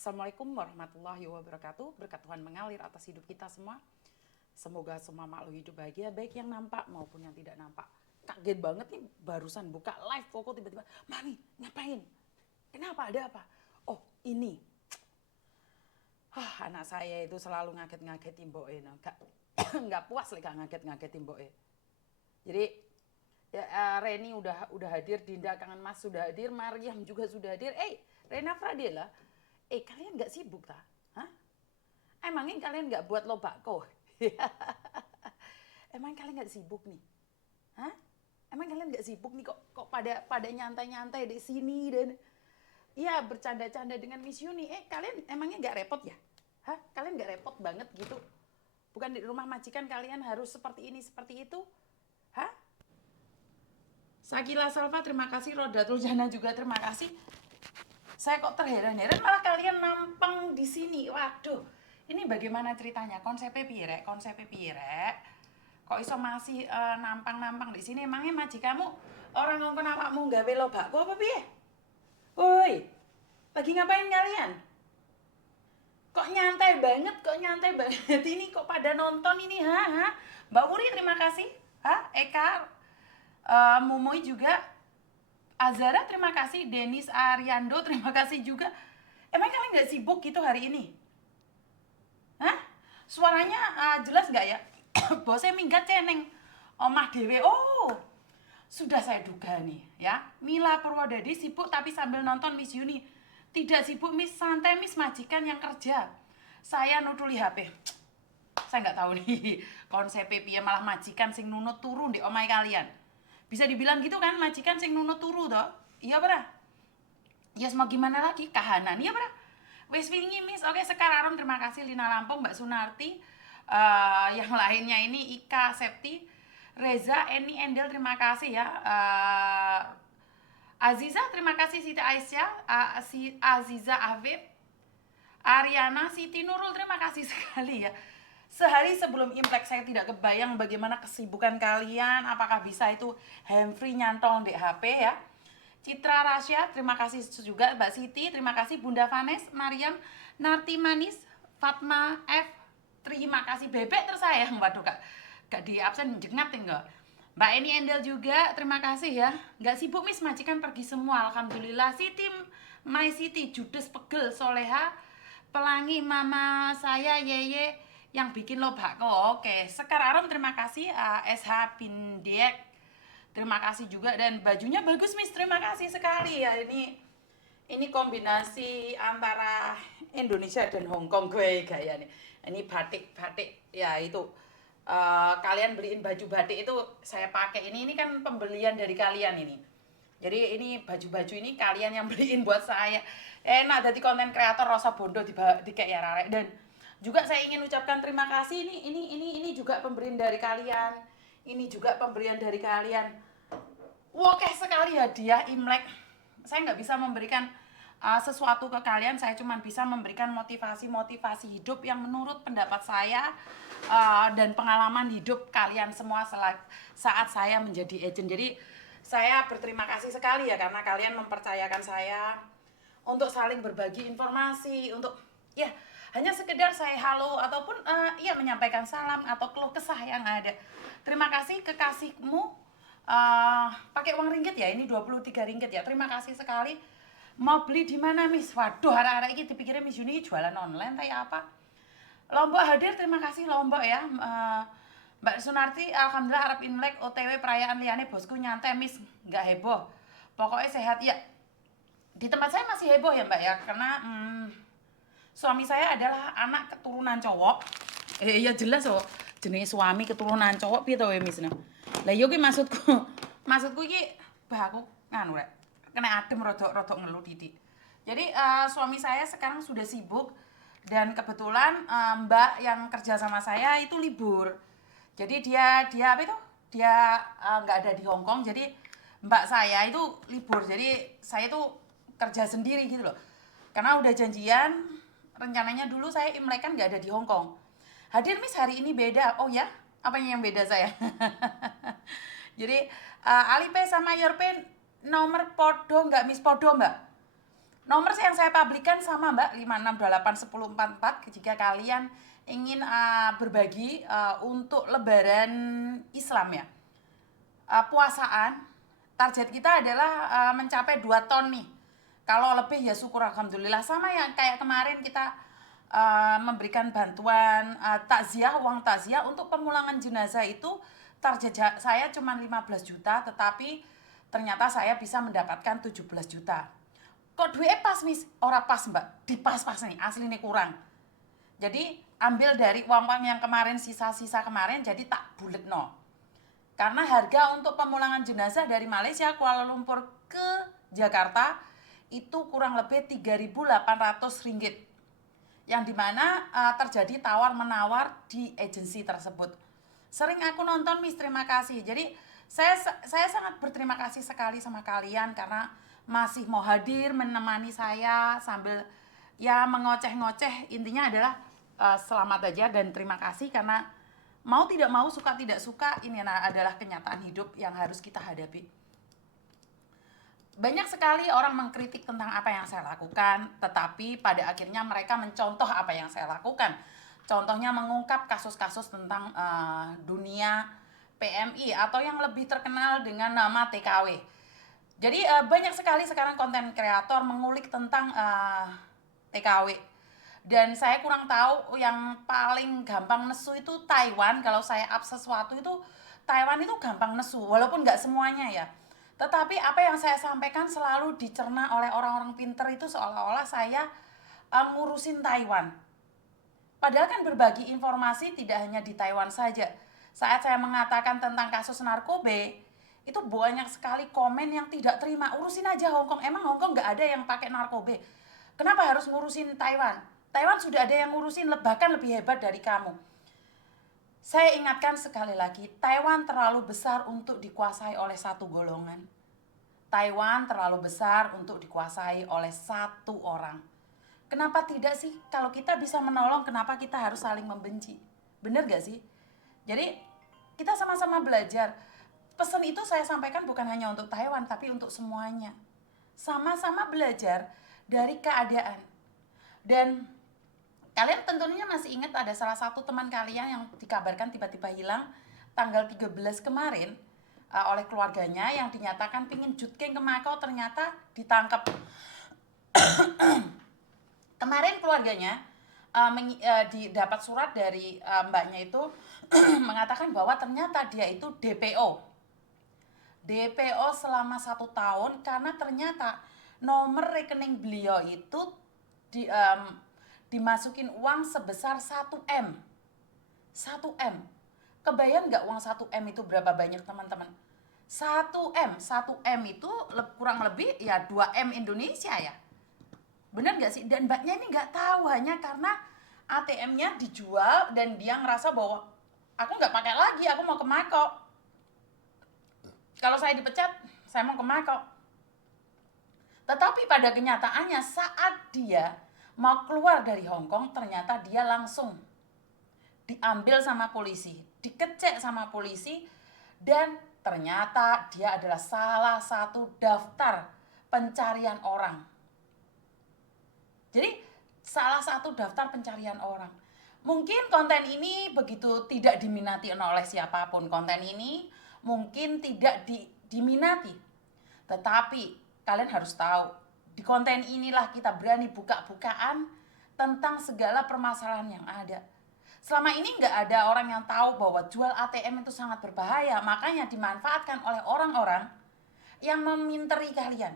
Assalamualaikum warahmatullahi wabarakatuh. Berkat Tuhan mengalir atas hidup kita semua. Semoga semua makhluk hidup bahagia, baik yang nampak maupun yang tidak nampak. Kaget banget nih, barusan buka live Koko tiba-tiba, Mami ngapain? Kenapa, ada apa? Oh ini, anak saya itu selalu ngaget-ngagetin Mbok E. Nggak puas lagi ngaget-ngagetin Mbok E. Jadi ya, Reni udah hadir, Dinda Kangen Mas sudah hadir, Mariam juga sudah hadir. Rena Fradela, kalian nggak sibuk tak? Hah? Emangnya kalian nggak buat lo bakko? Emang kalian nggak sibuk nih? Hah? Emang kalian nggak sibuk nih, kok pada nyantai-nyantai di sini dan iya bercanda-canda dengan Miss Yuni. Kalian emangnya nggak repot ya? Hah? Kalian nggak repot banget gitu? Bukan di rumah majikan kalian harus seperti ini seperti itu? Hah? Sakila Salva terima kasih, Rodatul Jana juga terima kasih. Saya kok terheran-heran malah kalian nampang di sini. Waduh, ini bagaimana ceritanya? Konsepnya pirek, kok iso masih nampang-nampang di sini? Emangnya majikanmu orang ngomong awakmu gawe lo bakso apa piye? Woi, lagi ngapain kalian? Kok nyantai banget, ini kok pada nonton ini, ha? Mbak Uri terima kasih, Eka, Mumoi juga, Azara terima kasih, Denis Ariando terima kasih juga. Emang kalian nggak sibuk gitu hari ini? Hah? Suaranya jelas nggak ya? Bosnya minggat ceneng omah dewe. Oh, sudah saya duga nih ya. Mila Purwodadi sibuk tapi sambil nonton Miss Yuni. Tidak sibuk Miss, santai Miss, majikan yang kerja. Saya nutuli HP. Saya nggak tahu nih konsep piye malah majikan sing nunut turu di omai kalian. Bisa dibilang gitu kan, majikan sing nunut turu toh. Iya berah. Ya mau gimana lagi, kahanan. Iya berah. Wes wingi Miss. Oke, sekarang terima kasih Lina Lampung, Mbak Sunarti. Yang lainnya ini Ika Septi, Reza, Eni Endel terima kasih ya. Aziza terima kasih, Siti Aisyah, Aziza Afif, Ariana, Siti Nurul terima kasih sekali ya. Sehari sebelum Imlek saya tidak kebayang bagaimana kesibukan kalian. Apakah bisa itu handfree nyantol di HP ya. Citra Rasya terima kasih juga, Mbak Siti terima kasih, Bunda Vanes, Mariam, Narti Manis, Fatma F terima kasih, Bebek tersayang. Waduh gak di absen jengat enggak. Mbak Eni Endel juga terima kasih ya. Gak sibuk Miss, majikan pergi semua alhamdulillah. Siti My Siti, Judes Pegel, Soleha Pelangi, Mama saya Yeye yang bikin lo bakso. Oke, sekarang terima kasih, SH Pindiek terima kasih juga, dan bajunya bagus Miss, terima kasih sekali ya. Ini kombinasi antara Indonesia dan Hong Kong gue gaya nih. Ini batik ya itu. Kalian beliin baju batik itu saya pakai. Ini kan pembelian dari kalian ini. Jadi ini baju-baju ini kalian yang beliin buat saya. Enak jadi konten kreator rasa bondo di kayak ya Rarek. Dan juga saya ingin ucapkan terima kasih, ini juga pemberian dari kalian. Ini juga pemberian dari kalian. Oke sekali hadiah Imlek. Saya nggak bisa memberikan sesuatu ke kalian, saya cuma bisa memberikan motivasi hidup yang menurut pendapat saya dan pengalaman hidup kalian semua saat saya menjadi agent. Jadi saya berterima kasih sekali ya karena kalian mempercayakan saya untuk saling berbagi informasi, untuk ya hanya sekedar saya halo ataupun ya menyampaikan salam atau keluh kesah yang ada. Terima kasih kekasihmu. Pakai uang ringgit ya, ini 23 ringgit ya. Terima kasih sekali. Mau beli di mana Miss? Waduh, arek-arek ini dipikirnya Miss Yuni jualan online kayak apa. Lombok hadir, terima kasih Lombok ya. Mbak Sunarti, alhamdulillah Arab Imlek OTW perayaan liane bosku nyantai Miss, nggak heboh. Pokoknya sehat ya. Di tempat saya masih heboh ya Mbak ya, karena suami saya adalah anak keturunan cowok. Ya jelas oh, jenis suami keturunan cowok piye to Miss. Lah yo ki maksudku iki bah aku nganu rek kena adem rodok ngeluh titik. Jadi suami saya sekarang sudah sibuk dan kebetulan Mbak yang kerja sama saya itu libur. Jadi dia apa itu? Dia nggak ada di Hong Kong. Jadi Mbak saya itu libur. Jadi saya itu kerja sendiri gitu loh. Karena udah janjian rencananya dulu saya Imlek kan nggak ada di Hong Kong. Hadir Miss hari ini beda. Oh ya? Apanya yang beda saya? Jadi Alipay sama Yorpay nomor podo nggak Miss? Podo mbak? Nomor yang saya publikkan sama Mbak, 5681044 jika kalian ingin berbagi untuk lebaran Islam ya. Puasaan, target kita adalah mencapai 2 ton nih. Kalau lebih ya syukur alhamdulillah. Sama yang kayak kemarin kita memberikan bantuan takziah, uang takziah untuk pemulangan jenazah itu target saya cuma 15 juta, tetapi ternyata saya bisa mendapatkan 17 juta. Kok duitnya pas mis? Ora pas mbak, dipas-pas nih, asli nih kurang. Jadi ambil dari uang-uang yang kemarin, sisa-sisa kemarin, jadi tak bulet no. Karena harga untuk pemulangan jenazah dari Malaysia Kuala Lumpur ke Jakarta itu kurang lebih 3.800 ringgit. Yang dimana terjadi tawar-menawar di agensi tersebut. Sering aku nonton mis, terima kasih. Jadi saya sangat berterima kasih sekali sama kalian karena masih mau hadir menemani saya sambil ya mengoceh-ngoceh. Intinya adalah selamat aja dan terima kasih karena mau tidak mau, suka tidak suka, ini adalah kenyataan hidup yang harus kita hadapi. Banyak sekali orang mengkritik tentang apa yang saya lakukan, tetapi pada akhirnya mereka mencontoh apa yang saya lakukan. Contohnya mengungkap kasus-kasus tentang dunia PMI atau yang lebih terkenal dengan nama TKW. Jadi banyak sekali sekarang konten kreator mengulik tentang TKW. Dan saya kurang tahu, yang paling gampang nesu itu Taiwan. Kalau saya up sesuatu itu Taiwan itu gampang nesu, walaupun nggak semuanya ya. Tetapi apa yang saya sampaikan selalu dicerna oleh orang-orang pinter itu seolah-olah saya ngurusin Taiwan. Padahal kan berbagi informasi tidak hanya di Taiwan saja. Saat saya mengatakan tentang kasus narkoba, itu banyak sekali komen yang tidak terima. Urusin aja Hongkong, emang Hongkong nggak ada yang pakai narkoba? Kenapa harus ngurusin Taiwan? Taiwan sudah ada yang ngurusin, bahkan lebih hebat dari kamu. Saya ingatkan sekali lagi, Taiwan terlalu besar untuk dikuasai oleh satu golongan. Taiwan terlalu besar untuk dikuasai oleh satu orang. Kenapa tidak sih? Kalau kita bisa menolong, kenapa kita harus saling membenci? Bener gak sih? Jadi kita sama-sama belajar. Pesan itu saya sampaikan bukan hanya untuk Taiwan, tapi untuk semuanya. Sama-sama belajar dari keadaan. Dan kalian tentunya masih ingat ada salah satu teman kalian yang dikabarkan tiba-tiba hilang tanggal 13 kemarin oleh keluarganya, yang dinyatakan pingin jutking ke Makau, ternyata ditangkap. Kemarin keluarganya dapat surat dari mbaknya itu mengatakan bahwa ternyata dia itu DPO selama 1 tahun karena ternyata nomor rekening beliau itu dimasukin uang sebesar 1M. 1M. Kebayang nggak uang 1M itu berapa banyak teman-teman? 1M itu kurang lebih ya 2M Indonesia ya. Bener nggak sih? Dan mbaknya ini nggak tahu, hanya karena ATM-nya dijual dan dia ngerasa bahwa aku nggak pakai lagi, aku mau ke Makau. Kalau saya dipecat, saya mau ke Makau. Tetapi pada kenyataannya saat dia mau keluar dari Hong Kong, ternyata dia langsung diambil sama polisi, dikecek sama polisi, dan ternyata dia adalah salah satu daftar pencarian orang. Jadi salah satu daftar pencarian orang. Mungkin konten ini begitu tidak diminati oleh siapapun. Konten ini mungkin tidak diminati. Tetapi kalian harus tahu, di konten inilah kita berani buka-bukaan tentang segala permasalahan yang ada. Selama ini nggak ada orang yang tahu bahwa jual ATM itu sangat berbahaya. Makanya dimanfaatkan oleh orang-orang yang meminteri kalian.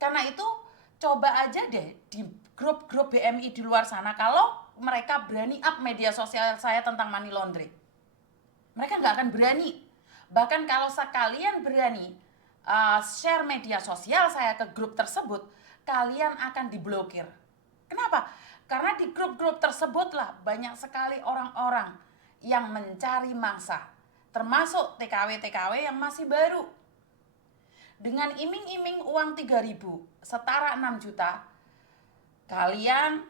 Karena itu coba aja deh di grup-grup BMI di luar sana, kalau mereka berani up media sosial saya tentang money laundry. Mereka nggak akan berani. Bahkan kalau sekalian berani share media sosial saya ke grup tersebut, kalian akan diblokir. Kenapa? Karena di grup-grup tersebutlah banyak sekali orang-orang yang mencari mangsa, termasuk TKW-TKW yang masih baru. Dengan iming-iming uang 3.000 setara 6 juta, kalian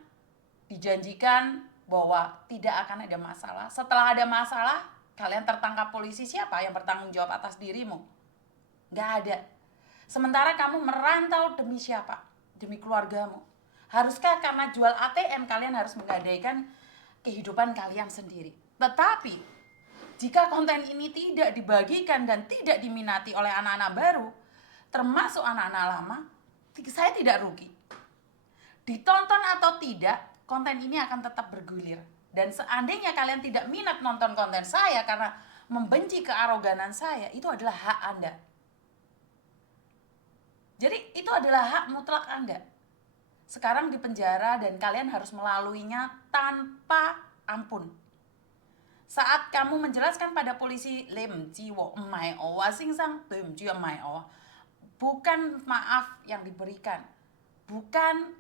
dijanjikan bahwa tidak akan ada masalah. Setelah ada masalah, kalian tertangkap polisi, siapa yang bertanggung jawab atas dirimu? Gak ada. Sementara kamu merantau demi siapa? demi keluargamu? Haruskah karena jual ATM kalian harus menggadaikan kehidupan kalian sendiri? Tetapi jika konten ini tidak dibagikan dan tidak diminati oleh anak-anak baru, termasuk anak-anak lama, saya tidak rugi. Ditonton atau tidak, konten ini akan tetap bergulir. Dan seandainya kalian tidak minat nonton konten saya karena membenci kearoganan saya, itu adalah hak Anda. Jadi itu adalah hak mutlak Anda. Sekarang di penjara dan kalian harus melaluinya tanpa ampun. Saat kamu menjelaskan pada polisi bukan maaf yang diberikan, bukan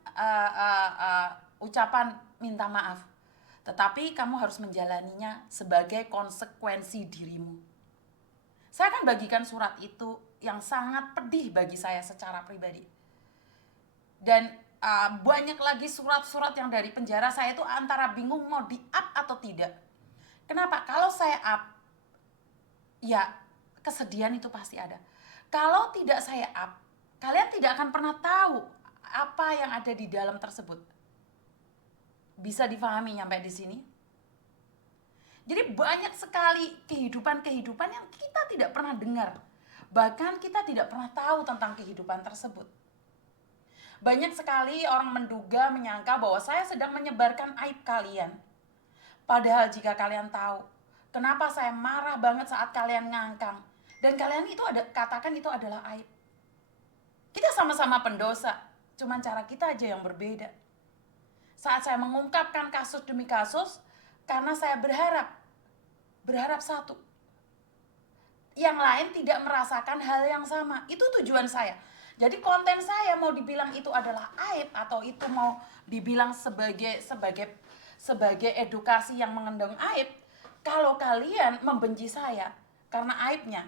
ucapan minta maaf, tetapi kamu harus menjalaninya sebagai konsekuensi dirimu. Saya akan bagikan surat itu yang sangat pedih bagi saya secara pribadi. Dan banyak lagi surat-surat yang dari penjara. Saya itu antara bingung mau di-up atau tidak. Kenapa? Kalau saya up, ya kesedihan itu pasti ada. Kalau tidak saya up, kalian tidak akan pernah tahu apa yang ada di dalam tersebut. Bisa difahami sampai di sini? Jadi banyak sekali kehidupan-kehidupan yang kita tidak pernah dengar. Bahkan kita tidak pernah tahu tentang kehidupan tersebut. Banyak sekali orang menduga, menyangka bahwa saya sedang menyebarkan aib kalian. Padahal jika kalian tahu, kenapa saya marah banget saat kalian ngangkang. Dan kalian itu katakan itu adalah aib. Kita sama-sama pendosa, cuman cara kita aja yang berbeda. Saat saya mengungkapkan kasus demi kasus, karena saya berharap satu. Yang lain tidak merasakan hal yang sama. Itu tujuan saya. Jadi konten saya mau dibilang itu adalah aib atau itu mau dibilang sebagai edukasi yang mengandung aib, kalau kalian membenci saya karena aibnya,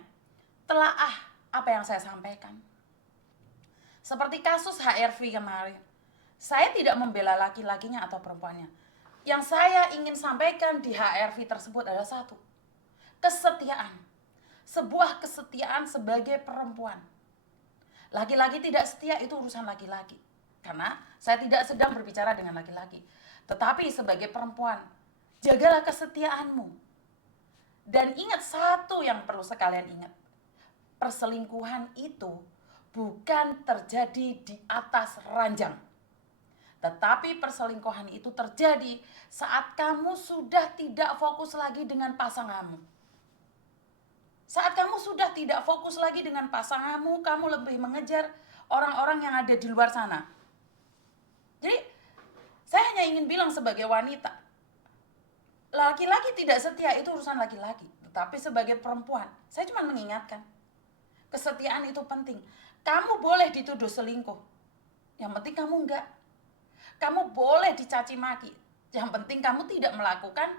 telaah apa yang saya sampaikan. Seperti kasus HRV kemarin. Saya tidak membela laki-lakinya atau perempuannya. Yang saya ingin sampaikan di HRV tersebut adalah satu. Kesetiaan. Sebuah kesetiaan sebagai perempuan. Laki-laki tidak setia itu urusan laki-laki. Karena saya tidak sedang berbicara dengan laki-laki. Tetapi sebagai perempuan, jagalah kesetiaanmu. Dan ingat satu yang perlu sekalian ingat. Perselingkuhan itu bukan terjadi di atas ranjang. Tetapi perselingkuhan itu terjadi saat kamu sudah tidak fokus lagi dengan pasanganmu. Saat kamu sudah tidak fokus lagi dengan pasanganmu, kamu lebih mengejar orang-orang yang ada di luar sana. Jadi, saya hanya ingin bilang sebagai wanita, laki-laki tidak setia itu urusan laki-laki. Tetapi sebagai perempuan, saya cuma mengingatkan, kesetiaan itu penting. Kamu boleh dituduh selingkuh, yang penting kamu enggak. Kamu boleh dicaci maki, yang penting kamu tidak melakukan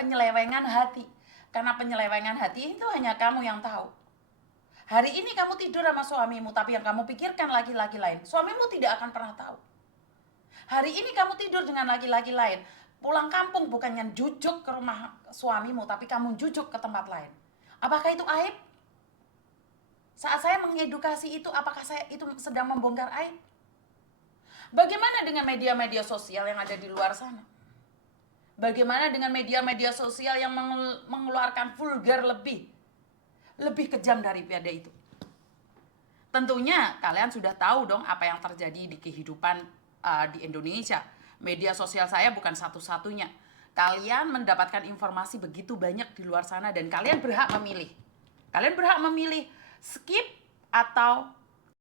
penyelewengan hati. Karena penyelewengan hati itu hanya kamu yang tahu. Hari ini kamu tidur sama suamimu, tapi yang kamu pikirkan laki-laki lain. Suamimu tidak akan pernah tahu. Hari ini kamu tidur dengan laki-laki lain. Pulang kampung bukannya jujuk ke rumah suamimu, tapi kamu jujuk ke tempat lain. Apakah itu aib? Saat saya mengedukasi itu, apakah saya itu sedang membongkar aib? Bagaimana dengan media-media sosial yang ada di luar sana? Bagaimana dengan media-media sosial yang mengeluarkan vulgar lebih kejam daripada itu? Tentunya kalian sudah tahu dong apa yang terjadi di kehidupan di Indonesia. Media sosial saya bukan satu-satunya. Kalian mendapatkan informasi begitu banyak di luar sana dan kalian berhak memilih. Kalian berhak memilih skip atau